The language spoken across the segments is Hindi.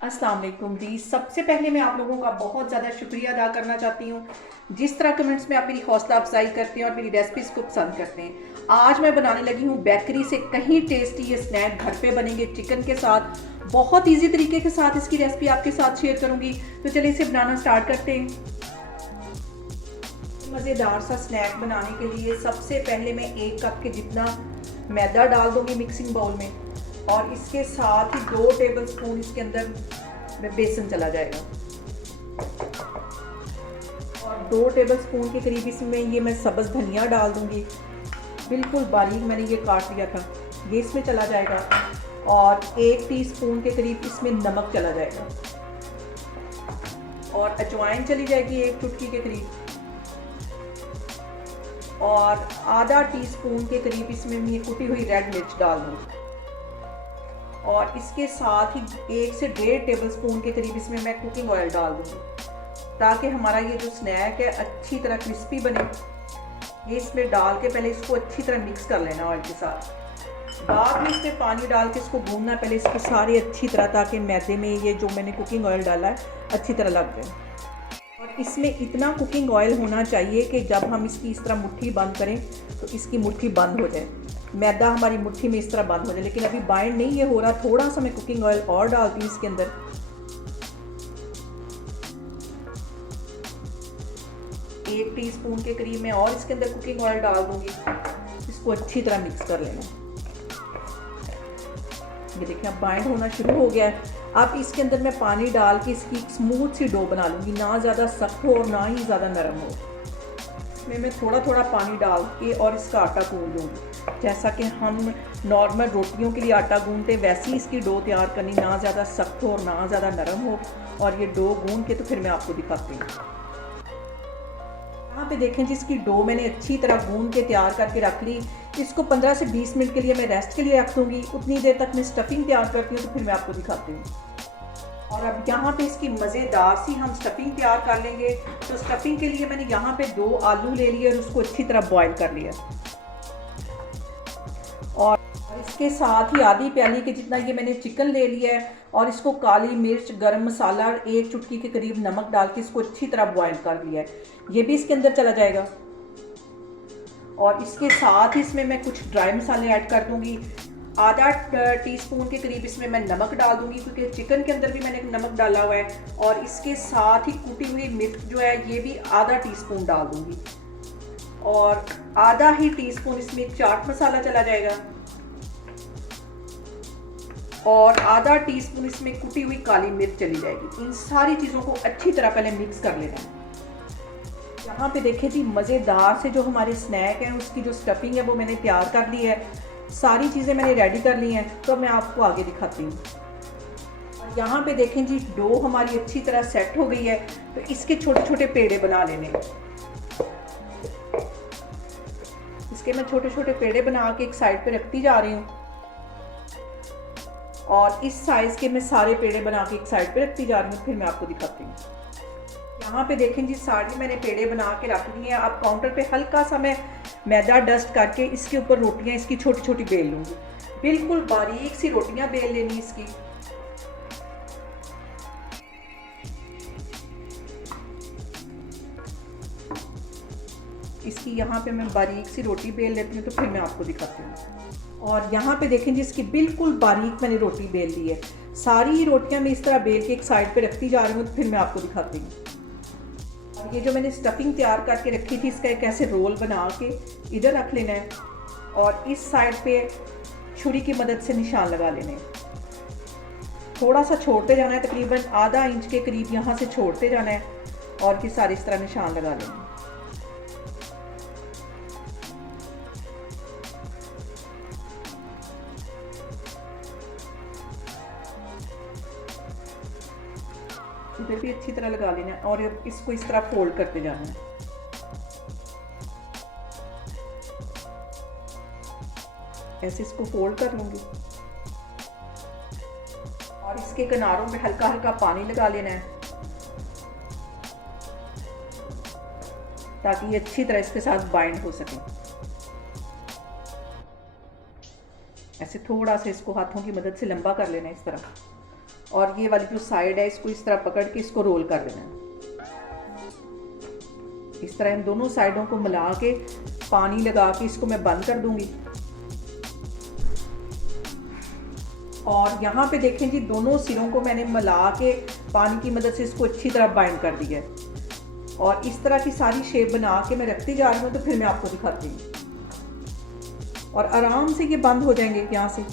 अस्सलाम वालेकुम जी। सबसे पहले मैं आप लोगों का बहुत ज़्यादा शुक्रिया अदा करना चाहती हूँ। जिस तरह कमेंट्स में आप मेरी हौसला अफजाई करते हैं और मेरी रेसिपीज़ को पसंद करते हैं। आज मैं बनाने लगी हूँ बेकरी से कहीं टेस्टी ये स्नैक, घर पे बनेंगे चिकन के साथ। बहुत ईजी तरीके के साथ इसकी रेसिपी आपके साथ शेयर करूँगी। तो चलिए इसे बनाना स्टार्ट करते हैं। मज़ेदार सा स्नैक बनाने के लिए सबसे पहले मैं 1 कप के जितना मैदा डाल दूँगी मिक्सिंग बाउल में, और इसके साथ ही 2 टेबल स्पून इसके अंदर में बेसन चला जाएगा, और 2 टेबल स्पून के करीब इसमें ये मैं सब्ज़ धनिया डाल दूँगी। बिल्कुल बारीक मैंने ये काट लिया था, ये इसमें चला जाएगा। और 1 टीस्पून के करीब इसमें नमक चला जाएगा, और अजवाइन चली जाएगी 1 चुटकी के करीब, और आधा टीस्पून के करीब इसमें मैं कुटी हुई रेड मिर्च डाल दूँगी। और इसके साथ ही 1 से 1.5 टेबल स्पून के करीब इसमें मैं कुकिंग ऑयल डाल दूँगी, ताकि हमारा ये जो स्नैक है अच्छी तरह क्रिस्पी बने। ये इसमें डाल के पहले इसको अच्छी तरह मिक्स कर लेना ऑयल के साथ। बाद में इसमें पानी डाल के इसको भूनना पहले इसको सारे अच्छी तरह, ताकि मैदे में ये जो मैंने कुकिंग ऑयल डाला है अच्छी तरह लग जाए। और इसमें इतना कुकिंग ऑयल होना चाहिए कि जब हम इसकी इस तरह मुट्ठी बंद करें तो इसकी मुट्ठी बंद हो जाए, मैदा हमारी मुट्ठी में इस तरह बंद हो जाए। लेकिन अभी बाइंड नहीं ये हो रहा, थोड़ा सा मैं कुकिंग ऑयल और डालती हूँ इसके अंदर। 1 टीस्पून के करीब मैं और इसके अंदर कुकिंग ऑयल डाल दूंगी। इसको अच्छी तरह मिक्स कर लेना। ये देखिए अब बाइंड होना शुरू हो गया है। अब इसके अंदर मैं पानी डाल के इसकी स्मूथ सी डो बना लूँगी, ना ज़्यादा सख्त हो और ना ही ज़्यादा नरम हो। इसमें मैं थोड़ा थोड़ा पानी डाल के और इसका आटा गूंद लूँगी, जैसा कि हम नॉर्मल रोटियों के लिए आटा गूंदते वैसे ही इसकी डो तैयार करनी, ना ज़्यादा सख्त हो और ना ज़्यादा नरम हो। और ये डो गूंद के तो फिर मैं आपको दिखाती हूँ। यहाँ पे देखें जिसकी डो मैंने अच्छी तरह गूंद के तैयार करके रख ली। इसको 15 से 20 मिनट के लिए मैं रेस्ट के लिए रख दूँगी। उतनी देर तक मैं स्टफिंग तैयार करती हूँ, तो फिर मैं आपको दिखाती हूँ। और अब यहाँ पे इसकी मज़ेदार सी हम स्टफिंग तैयार कर लेंगे। तो स्टफिंग के लिए मैंने यहाँ पे 2 आलू ले लिए और उसको अच्छी तरह बॉईल कर लिया, और इसके साथ ही आधी प्याली के जितना ये मैंने चिकन ले लिया है, और इसको काली मिर्च, गरम मसाला, 1 चुटकी के करीब नमक डाल के इसको अच्छी तरह बॉईल कर लिया है। ये भी इसके अंदर चला जाएगा। और इसके साथ ही इसमें मैं कुछ ड्राई मसाले ऐड कर दूंगी। आधा टीस्पून के करीब इसमें मैं नमक डाल दूंगी, क्योंकि चिकन के अंदर भी मैंने नमक डाला हुआ है। और इसके साथ ही कुटी हुई मिर्च जो है ये भी आधा टीस्पून डाल दूंगी, और आधा ही टीस्पून इसमें चाट मसाला चला जाएगा, और आधा टीस्पून इसमें कुटी हुई काली मिर्च चली जाएगी। इन सारी चीज़ों को अच्छी तरह पहले मिक्स कर लेना है। यहाँ पे देखें जी मज़ेदार से जो हमारे स्नैक हैं उसकी जो स्टफिंग है वो मैंने तैयार कर ली है। सारी चीज़ें मैंने रेडी कर ली हैं, तो मैं आपको आगे दिखाती हूँ। और यहाँ पे देखें जी डो हमारी अच्छी तरह सेट हो गई है, तो इसके छोटे छोटे पेड़े बना लेने। इसके मैं छोटे छोटे पेड़े बना के एक साइड पे रखती जा रही हूँ, और इस साइज़ के मैं सारे पेड़े बना के एक साइड पे रखती जा रही हूँ, फिर मैं आपको दिखाती हूँ। यहाँ पे देखें जी सारी मैंने पेड़े बना के रख ली हैं। अब काउंटर पे हल्का सा मैं मैदा डस्ट करके इसके ऊपर रोटियाँ इसकी छोटी छोटी बेल लूँगी। बिल्कुल बारीक सी रोटियाँ बेल लेनी इसकी। इसकी यहाँ पे मैं बारीक सी रोटी बेल लेती हूँ, तो फिर मैं आपको दिखाती हूँ। और यहाँ पे देखें जी इसकी बिल्कुल बारीक मैंने रोटी बेल ली है। सारी ही रोटियाँ मैं इस तरह बेल के एक साइड पे रखती जा रही हूँ, तो फिर मैं आपको दिखाती हूँ। ये जो मैंने स्टफिंग तैयार करके रखी थी इसका एक ऐसे रोल बना के इधर रख लेना है, और इस साइड पे छुरी की मदद से निशान लगा लेने हैं। थोड़ा सा छोड़ते जाना है, तकरीबन आधा इंच के करीब यहाँ से छोड़ते जाना है, और फिर सारी इस तरह निशान लगा लेना है। इधर भी अच्छी तरह लगा लेना है, और इसको इस तरह फोल्ड करते जाना है। ऐसे इसको फोल्ड कर लूंगी, और इसके किनारों पे हल्का हल्का पानी लगा लेना है, ताकि ये अच्छी तरह इसके साथ बाइंड हो सके। ऐसे थोड़ा सा इसको हाथों की मदद से लंबा कर लेना है इस तरह, और ये वाली जो साइड है इसको इस तरह पकड़ के इसको रोल कर देना है। इस तरह इन दोनों साइडों को मिला के पानी लगा के इसको मैं बंद कर दूंगी। और यहाँ पे देखें जी, दोनों सिरों को मैंने मिला के पानी की मदद से इसको अच्छी तरह बाइंड कर दिया है। और इस तरह की सारी शेप बना के मैं रखती जा रही हूँ, तो फिर मैं आपको दिखाती हूँ। और आराम से ये बंद हो जाएंगे यहाँ से।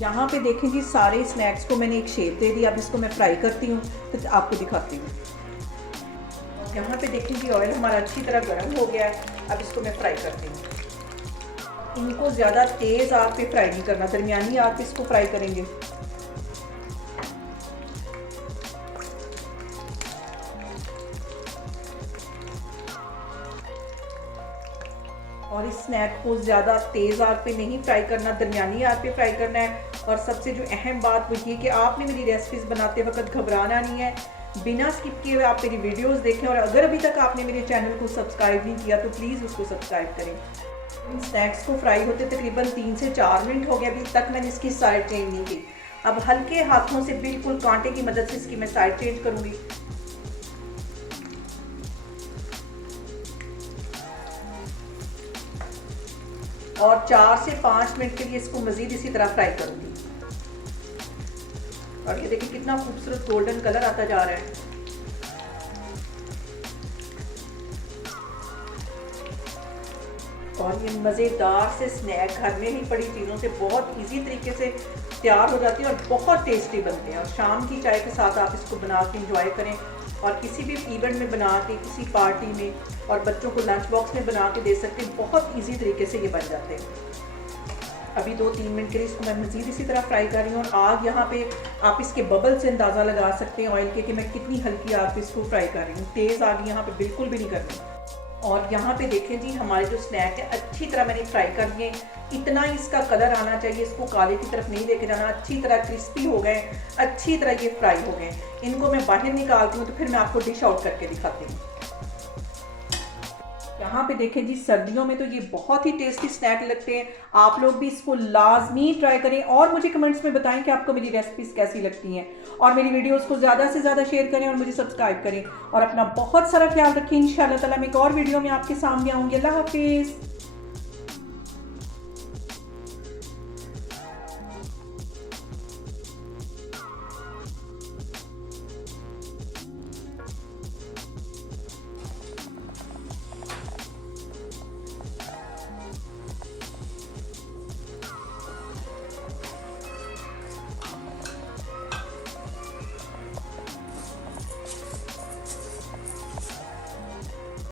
यहाँ पे देखें जी, सारे स्नैक्स को मैंने एक शेप दे दी। अब इसको मैं फ्राई करती हूँ तो आपको दिखाती हूँ। यहाँ पे देखें जी, ऑयल हमारा अच्छी तरह गर्म हो गया है। अब इसको मैं फ्राई करती हूँ। इनको ज़्यादा तेज़ आग पे फ्राई नहीं करना, दरमियानी आग पे इसको फ्राई करेंगे। और इस स्नैक को ज़्यादा तेज़ आग पे नहीं फ्राई करना, दरमियानी आग पे फ्राई करना है। और सबसे जो अहम बात वो ये कि आपने मेरी रेसिपीज़ बनाते वक्त घबराना नहीं है, बिना स्किप किए हुए आप मेरी वीडियोस देखें। और अगर अभी तक आपने मेरे चैनल को सब्सक्राइब नहीं किया तो प्लीज़ उसको सब्सक्राइब करें। इन स्नैक्स को फ्राई होते तकरीबन 3 से 4 मिनट हो गए, अभी तक मैंने इसकी साइड चेंज नहीं की। अब हल्के हाथों से बिल्कुल कांटे की मदद से इसकी मैं साइड चेंज करूँगी। और 4 से 5 मिनट के लिए इसको मज़ीद इसी तरह फ्राई करूँगी। और ये देखिए कितना खूबसूरत गोल्डन कलर आता जा रहा है। और ये मज़ेदार से स्नैक घर में ही पड़ी चीज़ों से बहुत इजी तरीके से तैयार हो जाती है और बहुत टेस्टी बनते हैं। और शाम की चाय के साथ आप इसको बना के इंजॉय करें, और किसी भी इवेंट में बना के, किसी पार्टी में, और बच्चों को लंच बॉक्स में बना के दे सकते हैं। बहुत इजी तरीके से ये बन जाते हैं। अभी 2-3 मिनट के लिए इसको मैं मज़ीद इसी तरह फ्राई कर रही हूँ। और आग यहाँ पे आप इसके बबल से अंदाज़ा लगा सकते हैं ऑयल के कि मैं कितनी हल्की आग पे इसको फ्राई कर रही हूँ। तेज़ आग यहाँ पे बिल्कुल भी नहीं करनी। और यहाँ पे देखें जी, हमारे जो स्नैक है अच्छी तरह मैंने फ्राई कर लिए। इतना इसका कलर आना चाहिए, इसको काले की तरफ नहीं लेके जाना। अच्छी तरह क्रिस्पी हो गए, अच्छी तरह ये फ्राई हो गए। इनको मैं बाहर निकालती हूँ तो फिर मैं आपको डिश आउट करके दिखाती हूँ। यहाँ पे देखें जी, सर्दियों में तो ये बहुत ही टेस्टी स्नैक लगते हैं। आप लोग भी इसको लाजमी ट्राई करें और मुझे कमेंट्स में बताएं कि आपको मेरी रेसिपीज कैसी लगती हैं। और मेरी वीडियोस को ज़्यादा से ज़्यादा शेयर करें और मुझे सब्सक्राइब करें। और अपना बहुत सारा ख्याल रखें। इंशाल्लाह ताला मैं एक और वीडियो में आपके सामने आऊँगी। अल्लाह हाफिज़।